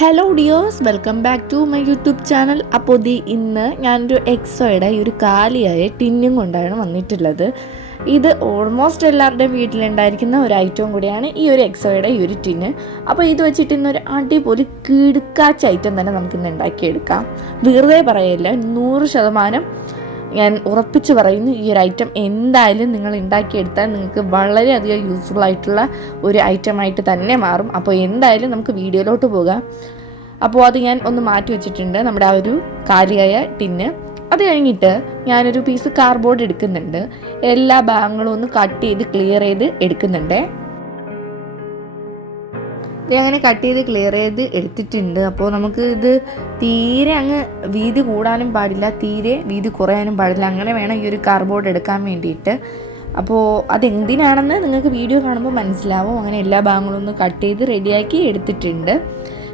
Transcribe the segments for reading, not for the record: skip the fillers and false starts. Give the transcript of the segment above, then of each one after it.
Hello dears, welcome back to my YouTube channel. അപ്പോൾ ഇന്ന് ഞാനൊരു എക്സോയുടെ ഈ ഒരു കാലിയായ ടിന്നും കൊണ്ടാണ് വന്നിട്ടുള്ളത്. ഇത് ഓൾമോസ്റ്റ് എല്ലാവരുടെയും വീട്ടിലുണ്ടായിരിക്കുന്ന ഒരു ഐറ്റവും കൂടിയാണ് ഈ ഒരു എക്സോയുടെ ഈ ഒരു ടിന്ന്. അപ്പോൾ ഇത് വെച്ചിട്ട് ഇന്നൊരു അടിപൊളി കിടുക്കാച്ച ഐറ്റം തന്നെ നമുക്കിന്ന് ഉണ്ടാക്കിയെടുക്കാം. വെറുതെ പറയില്ല, 100% ഞാൻ ഉറപ്പിച്ച് പറയുന്നു, ഈ ഒരു ഐറ്റം എന്തായാലും നിങ്ങൾ ഉണ്ടാക്കിയെടുത്താൽ നിങ്ങൾക്ക് വളരെയധികം യൂസ്ഫുൾ ആയിട്ടുള്ള ഒരു ഐറ്റമായിട്ട് തന്നെ മാറും. അപ്പോൾ എന്തായാലും നമുക്ക് വീഡിയോയിലോട്ട് പോകാം. അപ്പോൾ അത് ഞാൻ ഒന്ന് മാറ്റി വെച്ചിട്ടുണ്ട്, നമ്മുടെ ആ ഒരു കാലിയായ ടിന്ന്. അത് കഴിഞ്ഞിട്ട് ഞാനൊരു പീസ് കാർഡ്ബോർഡ് എടുക്കുന്നുണ്ട്. എല്ലാ ഭാഗങ്ങളും ഒന്ന് കട്ട് ചെയ്ത് ക്ലിയർ ചെയ്ത് എടുക്കുന്നുണ്ട്. അങ്ങനെ കട്ട് ചെയ്ത് ക്ലിയർ ചെയ്ത് എടുത്തിട്ടുണ്ട്. അപ്പോൾ നമുക്ക് ഇത് തീരെ അങ്ങ് വീതി കൂടാനും പാടില്ല, തീരെ വീതി കുറയാനും പാടില്ല. അങ്ങനെ വേണം ഈ ഒരു കാർഡ്ബോർഡ് എടുക്കാൻ വേണ്ടിയിട്ട്. അപ്പോൾ അതെന്തിനാണെന്ന് നിങ്ങൾക്ക് വീഡിയോ കാണുമ്പോൾ മനസ്സിലാവും. അങ്ങനെ എല്ലാ ഭാഗങ്ങളും ഒന്ന് കട്ട് ചെയ്ത് റെഡിയാക്കി എടുത്തിട്ടുണ്ട്.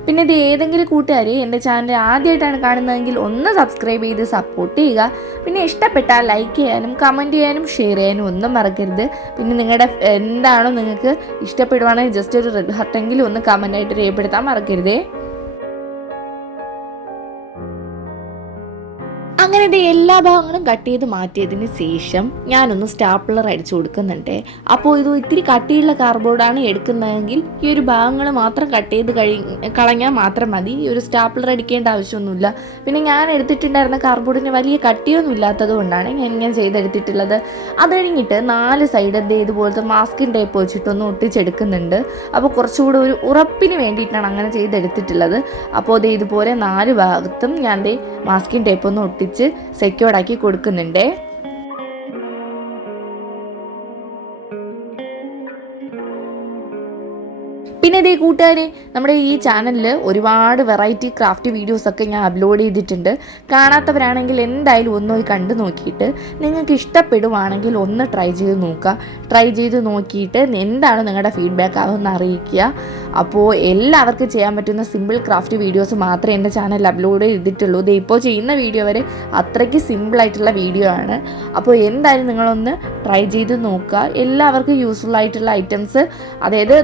പിന്നെ ഇത് ഏതെങ്കിലും കൂട്ടുകാർ എൻ്റെ ചാനൽ ആദ്യമായിട്ടാണ് കാണുന്നതെങ്കിൽ ഒന്ന് സബ്സ്ക്രൈബ് ചെയ്ത് സപ്പോർട്ട് ചെയ്യുക. പിന്നെ ഇഷ്ടപ്പെട്ടാൽ ലൈക്ക് ചെയ്യാനും കമൻറ്റ് ചെയ്യാനും ഷെയർ ചെയ്യാനും ഒന്നും മറക്കരുത്. പിന്നെ നിങ്ങളുടെ എന്താണോ നിങ്ങൾക്ക് ഇഷ്ടപ്പെടുവാണെങ്കിൽ ജസ്റ്റ് ഒരു റെഡ് ഹാർട്ടെങ്കിലും ഒന്ന് കമൻറ്റായിട്ട് രേഖപ്പെടുത്താൻ മറക്കരുതേ. അങ്ങനെ ഇത് എല്ലാ ഭാഗങ്ങളും കട്ട് ചെയ്ത് മാറ്റിയതിന് ശേഷം ഞാനൊന്ന് സ്റ്റാപ്ലർ അടിച്ചു കൊടുക്കുന്നുണ്ട്. അപ്പോൾ ഇത് ഇത്തിരി കട്ടിയുള്ള കാർഡ്ബോർഡാണ് എടുക്കുന്നതെങ്കിൽ ഈ ഒരു ഭാഗങ്ങൾ മാത്രം കട്ട് ചെയ്ത് കളഞ്ഞാൽ മാത്രം മതി. ഈ ഒരു സ്റ്റാപ്ലർ അടിക്കേണ്ട ആവശ്യമൊന്നുമില്ല. പിന്നെ ഞാൻ എടുത്തിട്ടുണ്ടായിരുന്ന കാർഡ്ബോർഡിന് വലിയ കട്ടിയൊന്നും ഇല്ലാത്തത് കൊണ്ടാണ് ഞാൻ ഇങ്ങനെ ചെയ്തെടുത്തിട്ടുള്ളത്. അത് കഴിഞ്ഞിട്ട് 4 സൈഡ് ഇതുപോലത്തെ മാസ്കിൻ ടേപ്പ് വെച്ചിട്ടൊന്ന് ഒട്ടിച്ചെടുക്കുന്നുണ്ട്. അപ്പോൾ കുറച്ചുകൂടെ ഒരു ഉറപ്പിന് വേണ്ടിയിട്ടാണ് അങ്ങനെ ചെയ്തെടുത്തിട്ടുള്ളത്. അപ്പോൾ ഇതുപോലെ 4 ഭാഗത്തും ഞാൻ മാസ്കിൻ ടേപ്പ് ഒന്ന് ഒട്ടിച്ച് സെക്യൂർഡാക്കി കൊടുക്കുന്നുണ്ട്. പിന്നെ ഇതേ കൂട്ടുകാരെ, നമ്മുടെ ഈ ചാനലിൽ ഒരുപാട് വെറൈറ്റി ക്രാഫ്റ്റ് വീഡിയോസൊക്കെ ഞാൻ അപ്ലോഡ് ചെയ്തിട്ടുണ്ട്. കാണാത്തവരാണെങ്കിൽ എന്തായാലും ഒന്ന് കണ്ടു നോക്കിയിട്ട് നിങ്ങൾക്ക് ഇഷ്ടപ്പെടുവാണെങ്കിൽ ഒന്ന് ട്രൈ ചെയ്ത് നോക്കുക. ട്രൈ ചെയ്ത് നോക്കിയിട്ട് എന്താണ് നിങ്ങളുടെ ഫീഡ്ബാക്ക് അതൊന്ന് അറിയിക്കുക. അപ്പോൾ എല്ലാവർക്കും ചെയ്യാൻ പറ്റുന്ന സിമ്പിൾ ക്രാഫ്റ്റ് വീഡിയോസ് മാത്രമേ എൻ്റെ ചാനലിൽ അപ്ലോഡ് ചെയ്തിട്ടുള്ളൂ. ഇത് ഇപ്പോൾ ചെയ്യുന്ന വീഡിയോ വരെ അത്രയ്ക്ക് സിമ്പിളായിട്ടുള്ള വീഡിയോ ആണ്. അപ്പോൾ എന്തായാലും നിങ്ങളൊന്ന് ട്രൈ ചെയ്ത് നോക്കുക. എല്ലാവർക്കും യൂസ്ഫുൾ ആയിട്ടുള്ള ഐറ്റംസ്, അതായത്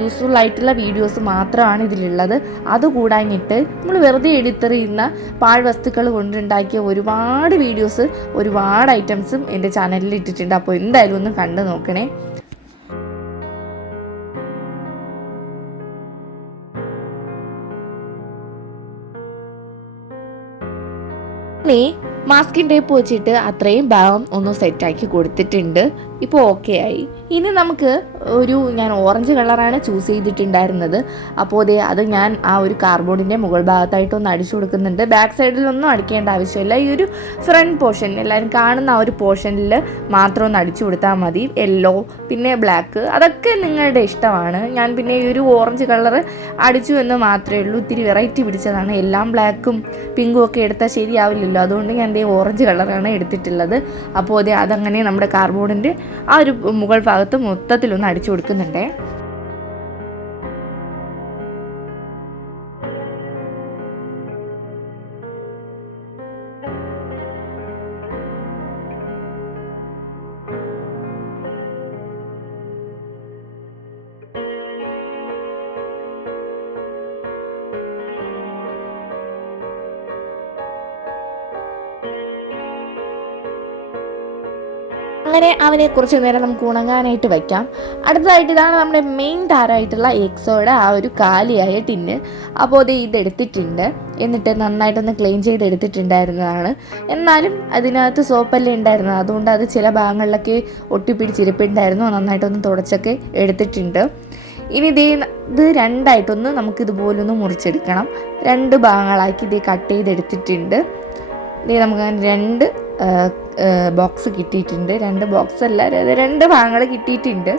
യൂസ്ഫുൾ ആയിട്ടുള്ള വീഡിയോസ് മാത്രമാണ് ഇതിലുള്ളത്. അതുകൂടാഞ്ഞിട്ട് നമ്മൾ വെറുതെ എടുത്തെറിയുന്ന പാഴ്വസ്തുക്കൾ കൊണ്ടുണ്ടാക്കിയ ഒരുപാട് വീഡിയോസ്, ഒരുപാട് ഐറ്റംസും എൻ്റെ ചാനലിൽ ഇട്ടിട്ടുണ്ട്. അപ്പോൾ എന്തായാലും ഒന്ന് കണ്ടു നോക്കണേ. മാസ്കിൻ ടേപ്പ് വെച്ചിട്ട് അത്രയും ഭാഗം ഒന്ന് സെറ്റാക്കി കൊടുത്തിട്ടുണ്ട്. ഇപ്പോൾ ഓക്കെ ആയി. ഇനി നമുക്ക് ഞാൻ ഓറഞ്ച് കളറാണ് ചൂസ് ചെയ്തിട്ടുണ്ടായിരുന്നത്. അപ്പോൾ അത് ഞാൻ ആ ഒരു കാർഡ്ബോർഡിൻ്റെ മുകൾ ഭാഗത്തായിട്ടൊന്ന് അടിച്ചു കൊടുക്കുന്നുണ്ട്. ബാക്ക് സൈഡിലൊന്നും അടിക്കേണ്ട ആവശ്യമില്ല. ഈ ഒരു ഫ്രണ്ട് പോർഷൻ, എല്ലാവരും കാണുന്ന ആ ഒരു പോർഷനിൽ മാത്രം ഒന്ന് അടിച്ചു കൊടുത്താൽ മതി. യെല്ലോ പിന്നെ ബ്ലാക്ക് അതൊക്കെ നിങ്ങളുടെ ഇഷ്ടമാണ്. ഞാൻ പിന്നെ ഈ ഒരു ഓറഞ്ച് കളറ് അടിച്ചു എന്ന് മാത്രമേ ഉള്ളൂ. ഇത്തിരി വെറൈറ്റി പിടിച്ചതാണ്. എല്ലാം ബ്ലാക്കും പിങ്കും ഒക്കെ എടുത്താൽ ശരിയാവില്ലല്ലോ. അതുകൊണ്ട് ഞാൻ ഓറഞ്ച് കളറാണ് എടുത്തിട്ടുള്ളത്. അപ്പോൾ അതങ്ങനെ നമ്മുടെ കാർഡ്ബോർഡിൻ്റെ ആ ഒരു മുകൾ ഭാഗത്ത് മൊത്തത്തിലൊന്ന് അടിച്ചു കൊടുക്കുന്നുണ്ട്. അങ്ങനെ അവനെ കുറച്ച് നേരം നമുക്ക് ഉണങ്ങാനായിട്ട് വയ്ക്കാം. അടുത്തതായിട്ട് ഇതാണ് നമ്മുടെ മെയിൻ താരമായിട്ടുള്ള എക്സോയുടെ ആ ഒരു കാലിയായ ടിന്ന്. അപ്പോൾ ഇതെടുത്തിട്ടുണ്ട്. എന്നിട്ട് നന്നായിട്ടൊന്ന് ക്ലീൻ ചെയ്തെടുത്തിട്ടുണ്ടായിരുന്നതാണ്. എന്നാലും അതിനകത്ത് സോപ്പല്ലേ ഉണ്ടായിരുന്നത്, അതുകൊണ്ട് അത് ചില ഭാഗങ്ങളിലൊക്കെ ഒട്ടിപ്പിടിച്ചിരിപ്പുണ്ടായിരുന്നു. നന്നായിട്ടൊന്ന് തുടച്ചൊക്കെ എടുത്തിട്ടുണ്ട്. ഇനി ഇത് രണ്ടായിട്ടൊന്ന് നമുക്കിതുപോലൊന്ന് മുറിച്ചെടുക്കണം. 2 ഭാഗങ്ങളാക്കി കട്ട് ചെയ്തെടുത്തിട്ടുണ്ട്. നമുക്ക് 2 ബോക്സ് കിട്ടിയിട്ടുണ്ട്. 2 ബോക്സ് അല്ല, 2 ഭാഗങ്ങൾ കിട്ടിയിട്ടുണ്ട്.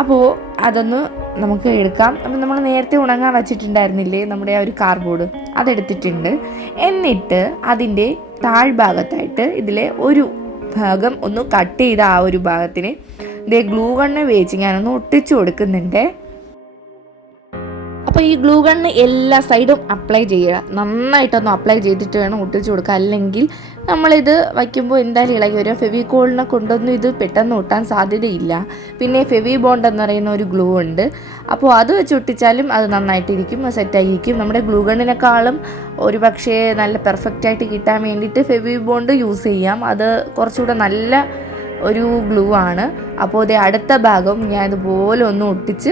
അപ്പോൾ അതൊന്ന് നമുക്ക് എടുക്കാം. അപ്പം നമ്മൾ നേരത്തെ ഉണങ്ങാൻ വച്ചിട്ടുണ്ടായിരുന്നില്ലേ നമ്മുടെ ആ ഒരു കാർഡ്ബോർഡ്, അതെടുത്തിട്ടുണ്ട്. എന്നിട്ട് അതിൻ്റെ താഴ്ഭാഗത്തായിട്ട് ഇതിലെ ഒരു ഭാഗം ഒന്ന് കട്ട് ചെയ്ത ആ ഒരു ഭാഗത്തിന് ഗ്ലൂ ഗണ്ണ് വെച്ച് ഞാനൊന്ന് ഒട്ടിച്ചു കൊടുക്കുന്നുണ്ട്. അപ്പോൾ ഈ ഗ്ലൂ ഗണ്ണ് എല്ലാ സൈഡും അപ്ലൈ ചെയ്യുക, നന്നായിട്ടൊന്ന് അപ്ലൈ ചെയ്തിട്ട് വേണം ഒട്ടിച്ചു കൊടുക്കുക. അല്ലെങ്കിൽ നമ്മളിത് വയ്ക്കുമ്പോൾ എന്തായാലും ഇളകി വരും. ഫെവിക്കോളിനെ കൊണ്ടൊന്നും ഇത് പെട്ടെന്ന് ഒട്ടാൻ സാധ്യതയില്ല. പിന്നെ ഫെവി ബോണ്ട് എന്ന് പറയുന്ന ഒരു ഗ്ലൂ ഉണ്ട്, അപ്പോൾ അത് വെച്ച് ഒട്ടിച്ചാലും അത് നന്നായിട്ടിരിക്കും, സെറ്റായിരിക്കും. നമ്മുടെ ഗ്ലൂ ഗണ്ണിനേക്കാളും ഒരു പക്ഷേ നല്ല പെർഫെക്റ്റായിട്ട് കിട്ടാൻ വേണ്ടിയിട്ട് ഫെവി ബോണ്ട് യൂസ് ചെയ്യാം. അത് കുറച്ചുകൂടെ നല്ല ഒരു ഗ്ലൂ ആണ്. അപ്പോൾ ഇത് അടുത്ത ഭാഗം ഞാൻ ഇതുപോലെ ഒന്ന് ഒട്ടിച്ച്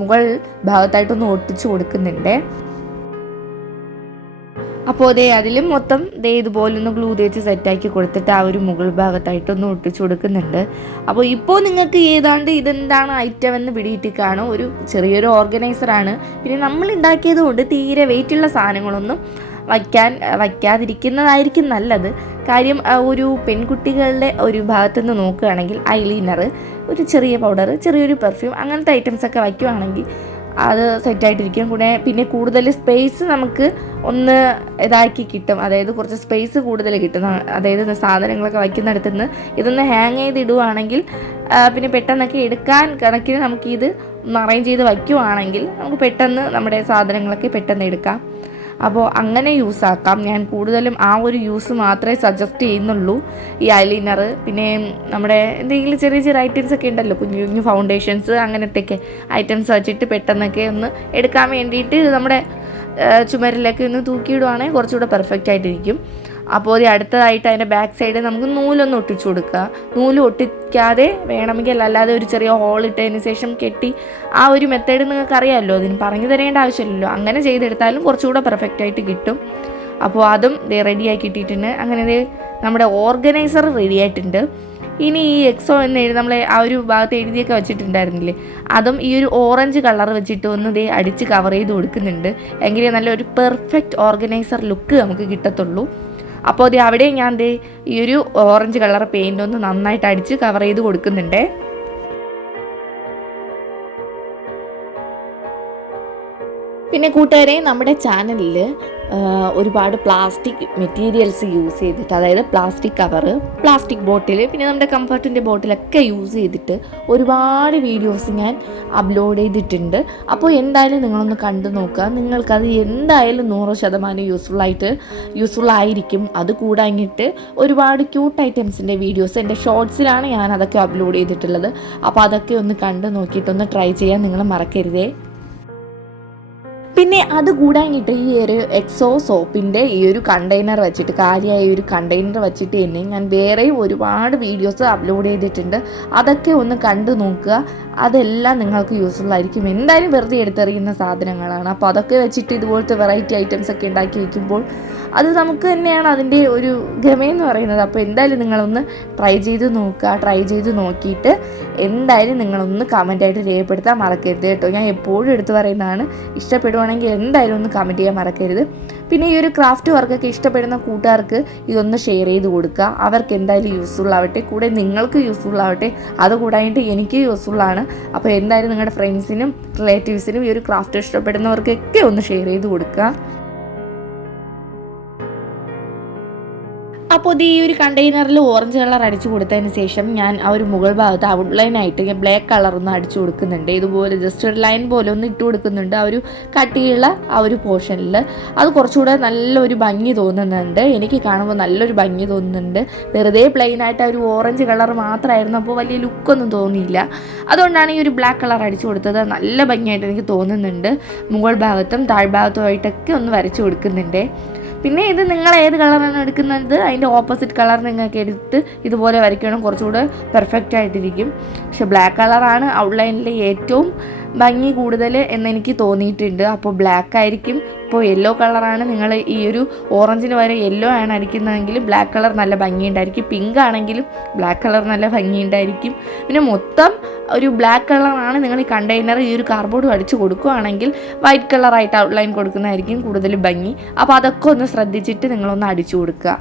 മുകൾ ഭാഗത്തായിട്ടൊന്ന് ഒട്ടിച്ച് കൊടുക്കുന്നുണ്ട്. അപ്പോൾ അതിലും മൊത്തം ഇതുപോലൊന്ന് ഗ്ലൂ തേച്ച് സെറ്റാക്കി കൊടുത്തിട്ട് ആ ഒരു മുകൾ ഭാഗത്തായിട്ടൊന്ന് ഒട്ടിച്ചു കൊടുക്കുന്നുണ്ട്. അപ്പോൾ ഇപ്പോൾ നിങ്ങൾക്ക് ഏതാണ്ട് ഇതെന്താണ് ഐറ്റം എന്ന് പിടിയിട്ട് കാണും. ഒരു ചെറിയൊരു ഓർഗനൈസറാണ്. പിന്നെ നമ്മൾ ഉണ്ടാക്കിയത് കൊണ്ട് തീരെ വെയിറ്റുള്ള സാധനങ്ങളൊന്നും വയ്ക്കാതിരിക്കുന്നതായിരിക്കും നല്ലത്. കാര്യം ഒരു പെൺകുട്ടികളുടെ ഒരു ഭാഗത്തുനിന്ന് നോക്കുകയാണെങ്കിൽ ഐലൈനർ, ഒരു ചെറിയ പൗഡർ, ചെറിയൊരു പെർഫ്യൂം, അങ്ങനത്തെ ഐറ്റംസൊക്കെ വയ്ക്കുകയാണെങ്കിൽ അത് സെറ്റായിട്ടിരിക്കും. പിന്നെ കൂടുതൽ സ്പേസ് നമുക്ക് ഒന്ന് ഇതാക്കി കിട്ടും, അതായത് കുറച്ച് സ്പേസ് കൂടുതൽ കിട്ടും. അതായത് സാധനങ്ങളൊക്കെ വയ്ക്കുന്നിടത്തു നിന്ന് ഇതൊന്ന് ഹാങ് ചെയ്തിടുവാണെങ്കിൽ പിന്നെ പെട്ടെന്നൊക്കെ എടുക്കാൻ കണക്കിന് നമുക്കിത് ഒന്ന് അറേഞ്ച് ചെയ്ത് വയ്ക്കുവാണെങ്കിൽ നമുക്ക് പെട്ടെന്ന് നമ്മുടെ സാധനങ്ങളൊക്കെ പെട്ടെന്ന് എടുക്കാം. അപ്പോൾ അങ്ങനെ യൂസ് ആക്കാം. ഞാൻ കൂടുതലും ആ ഒരു യൂസ് മാത്രമേ സജസ്റ്റ് ചെയ്യുന്നുള്ളൂ. ഈ ഐലൈനർ, പിന്നെ നമ്മുടെ എന്തെങ്കിലും ചെറിയ ചെറിയ ഐറ്റംസ് ഒക്കെ ഉണ്ടല്ലോ, കുഞ്ഞു കുഞ്ഞു ഫൗണ്ടേഷൻസ്, അങ്ങനത്തെയൊക്കെ ഐറ്റംസ് വെച്ചിട്ട് പെട്ടെന്നൊക്കെ ഒന്ന് എടുക്കാൻ വേണ്ടിയിട്ട് നമ്മുടെ ചുമരിലൊക്കെ ഒന്ന് തൂക്കിയിടുവാണെങ്കിൽ കുറച്ചുകൂടെ പെർഫെക്റ്റ് ആയിട്ടിരിക്കും. അപ്പോൾ അടുത്തതായിട്ട് അതിൻ്റെ ബാക്ക് സൈഡ് നമുക്ക് നൂലൊന്ന് ഒട്ടിച്ചു കൊടുക്കുക. നൂല് ഒട്ടിക്കാതെ വേണമെങ്കിൽ അല്ലാതെ ഒരു ചെറിയ ഹോൾ ഇട്ടതിന് ശേഷം കെട്ടി, ആ ഒരു മെത്തേഡ് നിങ്ങൾക്ക് അറിയാമല്ലോ, അതിന് പറഞ്ഞു തരേണ്ട ആവശ്യമില്ലല്ലോ. അങ്ങനെ ചെയ്തെടുത്താലും കുറച്ചുകൂടെ പെർഫെക്റ്റ് ആയിട്ട് കിട്ടും. അപ്പോൾ അതും റെഡിയായി കിട്ടിയിട്ടുണ്ട്. അങ്ങനെ നമ്മുടെ ഓർഗനൈസർ റെഡി ആയിട്ടുണ്ട്. ഇനി ഈ എക്സോ എന്ന് നമ്മൾ ആ ഒരു ഭാഗത്ത് എഴുതിയൊക്കെ വെച്ചിട്ടുണ്ടായിരുന്നില്ലേ, അതും ഈ ഒരു ഓറഞ്ച് കളർ വെച്ചിട്ട് ഒന്ന് അടിച്ച് കവർ ചെയ്ത് കൊടുക്കുന്നുണ്ട്. എങ്കിലേ നല്ലൊരു പെർഫെക്റ്റ് ഓർഗനൈസർ ലുക്ക് നമുക്ക് കിട്ടത്തുള്ളൂ. അപ്പോൾ അവിടെ ഞാൻ ഈ ഒരു ഓറഞ്ച് കളർ പെയിൻ്റ് ഒന്ന് നന്നായിട്ട് അടിച്ച് കവർ ചെയ്ത് കൊടുക്കുന്നുണ്ട്. പിന്നെ കൂട്ടുകാരെ, നമ്മുടെ ചാനലിൽ ഒരുപാട് പ്ലാസ്റ്റിക് മെറ്റീരിയൽസ് യൂസ് ചെയ്തിട്ട്, അതായത് പ്ലാസ്റ്റിക് കവറ്, പ്ലാസ്റ്റിക് ബോട്ടിൽ, പിന്നെ നമ്മുടെ കംഫർട്ടിൻ്റെ ബോട്ടിലൊക്കെ യൂസ് ചെയ്തിട്ട് ഒരുപാട് വീഡിയോസ് ഞാൻ അപ്ലോഡ് ചെയ്തിട്ടുണ്ട്. അപ്പോൾ എന്തായാലും നിങ്ങളൊന്ന് കണ്ടു നോക്കുക. നിങ്ങൾക്കത് എന്തായാലും 100% യൂസ്ഫുൾ ആയിരിക്കും. അത് കൂടാഞ്ഞിട്ട് ഒരുപാട് ക്യൂട്ട് ഐറ്റംസിൻ്റെ വീഡിയോസ് എൻ്റെ ഷോർട്സിലാണ് ഞാൻ അതൊക്കെ അപ്ലോഡ് ചെയ്തിട്ടുള്ളത്. അപ്പോൾ അതൊക്കെ ഒന്ന് കണ്ടു നോക്കിയിട്ടൊന്ന് ട്രൈ ചെയ്യാൻ നിങ്ങൾ മറക്കരുതേ. പിന്നെ അത് കൂടാഞ്ഞിട്ട് ഈ ഒരു എക്സോ സോപ്പിൻ്റെ ഈ ഒരു കണ്ടെയ്നർ വെച്ചിട്ട്, കാര്യമായ ഒരു കണ്ടെയ്നർ വെച്ചിട്ട് തന്നെ ഞാൻ വേറെയും ഒരുപാട് വീഡിയോസ് അപ്ലോഡ് ചെയ്തിട്ടുണ്ട്. അതൊക്കെ ഒന്ന് കണ്ടു നോക്കുക. അതെല്ലാം നിങ്ങൾക്ക് യൂസ്ഫുൾ ആയിരിക്കും. എന്തായാലും വെറുതെ എടുത്തെറിയുന്ന സാധനങ്ങളാണ്. അപ്പോൾ അതൊക്കെ വെച്ചിട്ട് ഇതുപോലത്തെ വെറൈറ്റി ഐറ്റംസ് ഒക്കെ ഉണ്ടാക്കി വയ്ക്കുമ്പോൾ അത് നമുക്ക് തന്നെയാണ് അതിൻ്റെ ഒരു ഗമയെന്ന് പറയുന്നത്. അപ്പോൾ എന്തായാലും നിങ്ങളൊന്ന് ട്രൈ ചെയ്ത് നോക്കുക. ട്രൈ ചെയ്ത് നോക്കിയിട്ട് എന്തായാലും നിങ്ങളൊന്ന് കമൻറ്റായിട്ട് രേഖപ്പെടുത്താൻ മറക്കരുത് കേട്ടോ. ഞാൻ എപ്പോഴും എടുത്തു പറയുന്നതാണ്. ഇഷ്ടപ്പെടുവാണെങ്കിൽ എന്തായാലും ഒന്ന് കമൻറ്റ് ചെയ്യാൻ മറക്കരുത്. പിന്നെ ഈ ഒരു ക്രാഫ്റ്റ് വർക്കൊക്കെ ഇഷ്ടപ്പെടുന്ന കൂട്ടുകാർക്ക് ഇതൊന്ന് ഷെയർ ചെയ്ത് കൊടുക്കുക. അവർക്ക് എന്തായാലും യൂസ്ഫുൾ ആവട്ടെ, കൂടെ നിങ്ങൾക്ക് യൂസ്ഫുൾ ആവട്ടെ. അതുകൂടായിട്ട് എനിക്ക് യൂസ്ഫുള്ളാണ്. അപ്പോൾ എന്തായാലും നിങ്ങളുടെ ഫ്രണ്ട്സിനും റിലേറ്റീവ്സിനും ഈ ഒരു ക്രാഫ്റ്റ് ഇഷ്ടപ്പെടുന്നവർക്കൊക്കെ ഒന്ന് ഷെയർ ചെയ്ത് കൊടുക്കുക. അപ്പോൾ ഈ ഒരു കണ്ടെയ്നറിൽ ഓറഞ്ച് കളർ അടിച്ചു കൊടുത്തതിന് ശേഷം ഞാൻ ആ ഒരു മുകൾ ഭാഗത്ത് ഔട്ട്ലൈനായിട്ട് ഞാൻ ബ്ലാക്ക് കളർ ഒന്ന് അടിച്ചു കൊടുക്കുന്നുണ്ട്. ഇതുപോലെ ജസ്റ്റ് ഒരു ലൈൻ പോലെ ഒന്ന് ഇട്ട് കൊടുക്കുന്നുണ്ട് ആ ഒരു കട്ടിയുള്ള ആ ഒരു പോർഷനിൽ. അത് കുറച്ചുകൂടെ നല്ലൊരു ഭംഗി തോന്നുന്നുണ്ട്. എനിക്ക് കാണുമ്പോൾ നല്ലൊരു ഭംഗി തോന്നുന്നുണ്ട്. വെറുതെ പ്ലെയിനായിട്ട് ആ ഒരു ഓറഞ്ച് കളർ മാത്രമായിരുന്നു, അപ്പോൾ വലിയ ലുക്കൊന്നും തോന്നിയില്ല. അതുകൊണ്ടാണ് ഈ ഒരു ബ്ലാക്ക് കളർ അടിച്ചു കൊടുത്തത്. നല്ല ഭംഗിയായിട്ട് എനിക്ക് തോന്നുന്നുണ്ട്. മുകൾ ഭാഗത്തും താഴ്ഭാഗത്തുമായിട്ടൊക്കെ ഒന്ന് വരച്ചു കൊടുക്കുന്നുണ്ട്. പിന്നെ ഇത് നിങ്ങൾ ഏത് കളറാണ് എടുക്കുന്നത് അതിൻ്റെ ഓപ്പോസിറ്റ് കളർ നിങ്ങൾക്ക് എടുത്ത് ഇതുപോലെ വരയ്ക്കണം, കുറച്ചുകൂടെ പെർഫെക്റ്റ് ആയിട്ടിരിക്കും. പക്ഷെ ബ്ലാക്ക് കളറാണ് ഔട്ട്ലൈനിൽ ഏറ്റവും ഭംഗി കൂടുതൽ എന്നെനിക്ക് തോന്നിയിട്ടുണ്ട്. അപ്പോൾ ബ്ലാക്ക് ആയിരിക്കും. ഇപ്പോൾ യെല്ലോ കളറാണ് നിങ്ങൾ ഈ ഒരു ഓറഞ്ചിന് വരെ യെല്ലോ ആണ് അടിക്കുന്നതെങ്കിൽ ബ്ലാക്ക് കളർ നല്ല ഭംഗിയുണ്ടായിരിക്കും. പിങ്ക് ആണെങ്കിലും ബ്ലാക്ക് കളർ നല്ല ഭംഗിയുണ്ടായിരിക്കും. പിന്നെ മൊത്തം ഒരു ബ്ലാക്ക് കളറാണ് നിങ്ങൾ ഈ കണ്ടെയ്നർ ഈ ഒരു കാർഡ്ബോർഡ് അടിച്ച് കൊടുക്കുകയാണെങ്കിൽ വൈറ്റ് കളറായിട്ട് ഔട്ട്ലൈൻ കൊടുക്കുന്നതായിരിക്കും കൂടുതൽ ഭംഗി. അപ്പോൾ അതൊക്കെ ഒന്ന് ശ്രദ്ധിച്ചിട്ട് നിങ്ങളൊന്ന് അടിച്ചു കൊടുക്കുക.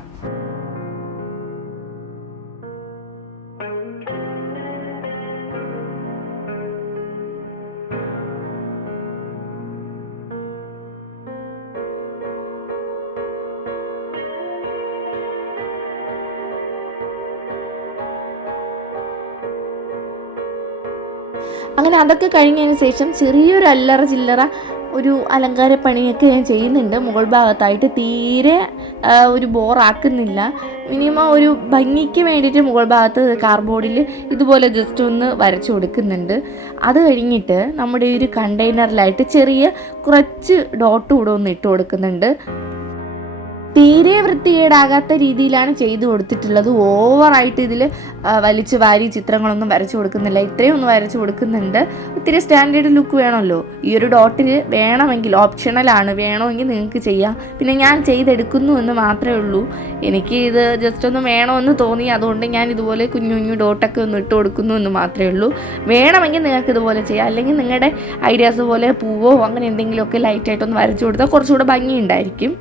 അങ്ങനെ അങ്ങനെ അതൊക്കെ കഴിഞ്ഞതിന് ശേഷം ചെറിയൊരു അല്ലറ ചില്ലറ ഒരു അലങ്കാരപ്പണിയൊക്കെ ഞാൻ ചെയ്യുന്നുണ്ട്. മുകൾ ഭാഗത്തായിട്ട് തീരെ ഒരു ബോറാക്കുന്നില്ല. മിനിമം ഒരു ഭംഗിക്ക് വേണ്ടിയിട്ട് മുകൾ ഭാഗത്ത് കാർഡ്ബോർഡിൽ ഇതുപോലെ ജസ്റ്റ് ഒന്ന് വരച്ചു കൊടുക്കുന്നുണ്ട്. അത് കഴിഞ്ഞിട്ട് നമ്മുടെ ഒരു കണ്ടെയ്നറിലായിട്ട് ചെറിയ കുറച്ച് ഡോട്ട് കൂടെ ഒന്ന് ഇട്ട് കൊടുക്കുന്നുണ്ട്. തീരെ വൃത്തികേടാകാത്ത രീതിയിലാണ് ചെയ്തു കൊടുത്തിട്ടുള്ളത്. ഓവറായിട്ട് ഇതിൽ വലിച്ചു വാരി ചിത്രങ്ങളൊന്നും വരച്ചു കൊടുക്കുന്നില്ല. ഇത്രയും ഒന്ന് വരച്ചു കൊടുക്കുന്നുണ്ട്. ഒത്തിരി സ്റ്റാൻഡേർഡ് ലുക്ക് വേണമല്ലോ. ഈ ഒരു ഡോട്ടിൽ വേണമെങ്കിൽ ഓപ്ഷണലാണ്, വേണമെങ്കിൽ നിങ്ങൾക്ക് ചെയ്യാം. പിന്നെ ഞാൻ ചെയ്തെടുക്കുന്നു എന്ന് മാത്രമേ ഉള്ളൂ. എനിക്ക് ഇത് ജസ്റ്റ് ഒന്ന് വേണമെന്ന് തോന്നി, അതുകൊണ്ട് ഞാൻ ഇതുപോലെ കുഞ്ഞു കുഞ്ഞു ഡോട്ടൊക്കെ ഒന്ന് ഇട്ട് കൊടുക്കുന്നു എന്ന് മാത്രമേ ഉള്ളൂ. വേണമെങ്കിൽ നിങ്ങൾക്ക് ഇതുപോലെ ചെയ്യാം. അല്ലെങ്കിൽ നിങ്ങളുടെ ഐഡിയാസ് പോലെ പൂവോ അങ്ങനെ എന്തെങ്കിലുമൊക്കെ ലൈറ്റായിട്ടൊന്ന് വരച്ചു കൊടുത്താൽ കുറച്ചുകൂടെ ഭംഗിയുണ്ടായിരിക്കും.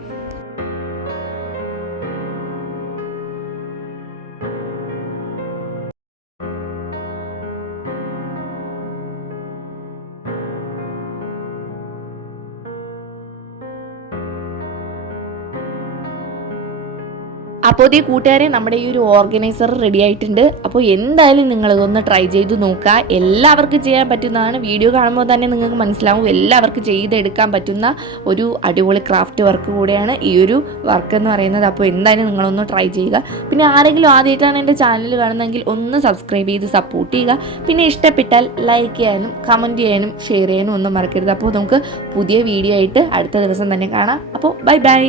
അപ്പോൾ ഈ കൂട്ടുകാരെ, നമ്മുടെ ഈ ഒരു ഓർഗനൈസർ റെഡി ആയിട്ടുണ്ട്. അപ്പോൾ എന്തായാലും നിങ്ങളിതൊന്ന് ട്രൈ ചെയ്ത് നോക്കുക. എല്ലാവർക്കും ചെയ്യാൻ പറ്റുന്നതാണ്. വീഡിയോ കാണുമ്പോൾ തന്നെ നിങ്ങൾക്ക് മനസ്സിലാവും എല്ലാവർക്കും ചെയ്തെടുക്കാൻ പറ്റുന്ന ഒരു അടിപൊളി ക്രാഫ്റ്റ് വർക്ക് കൂടെയാണ് ഈ ഒരു വർക്ക് എന്ന് പറയുന്നത്. അപ്പോൾ എന്തായാലും നിങ്ങളൊന്ന് ട്രൈ ചെയ്യുക. പിന്നെ ആരെങ്കിലും ആദ്യമായിട്ടാണ് എൻ്റെ ചാനൽ കാണുന്നതെങ്കിൽ ഒന്ന് സബ്സ്ക്രൈബ് ചെയ്ത് സപ്പോർട്ട് ചെയ്യുക. പിന്നെ ഇഷ്ടപ്പെട്ടാൽ ലൈക്ക് ചെയ്യാനും കമൻറ്റ് ചെയ്യാനും ഷെയർ ചെയ്യാനും ഒന്നും മറക്കരുത്. അപ്പോൾ നമുക്ക് പുതിയ വീഡിയോ ആയിട്ട് അടുത്ത ദിവസം തന്നെ കാണാം. അപ്പോൾ ബൈ ബൈ.